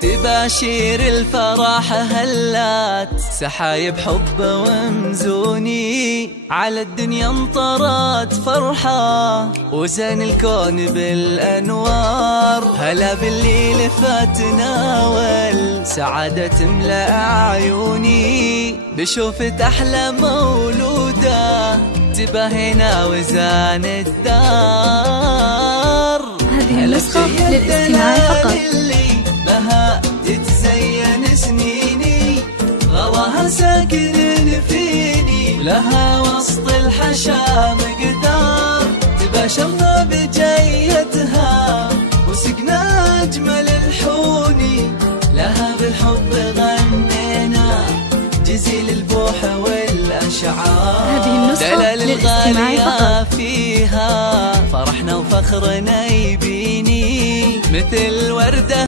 تباشير الفرح هلات سحايب حب ومزوني، على الدنيا انطرت فرحة وزين الكون بالأنوار. هلا بالليل فاتنا والسعادة تملأ عيوني، بشوفة أحلى مولودة تباهينا وزان الدار. هذه النسخة للاستماع فقط. بها تتزين سنيني، غواها ساكن فيني، لها وسط الحشا مقدار. تباشرنا بجيتها وسقنا أجمل الحوني، لها بالحب غنينا جزيل البوح والأشعار. هذه النسخة للاستماع فقط. فيها فرحنا وفخرنا يبيني مثل وردة